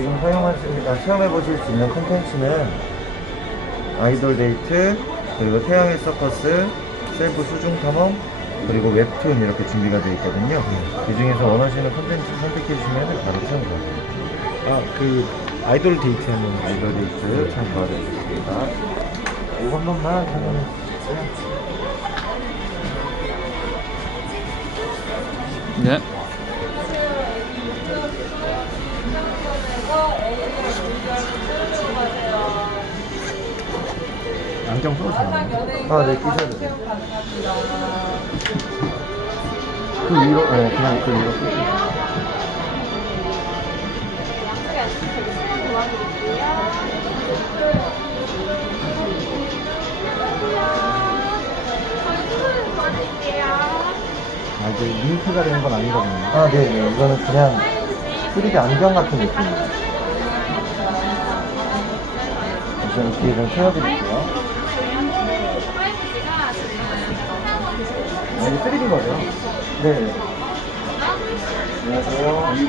지금 사용하실, 아, 시험해 보실 수 있는 콘텐츠는 아이돌 데이트, 그리고 태양의 서커스, 셀프 수중 탐험, 그리고 웹툰 이렇게 준비가 되어 있거든요. 이 중에서 원하시는 콘텐츠 선택해 주시면 바로 참가합니다. 아, 그 아이돌 데이트 하는 아이돌 데이트 참가하겠습니다. 이거 한 번만 참여해 주세요. 네. 안경 써도 되나요? 아, 네, 끼셔도 돼요. 그 위로, 네, 그냥 그 위로 끼세요. 아, 이게 링크가 되는 건 아니거든요. 아, 네, 네. 이거는 그냥 3D 안경 같은 느낌이에요. 뒤에 좀 채워드릴게요. 아, 이게 3D인 거죠? 네. 안녕하세요.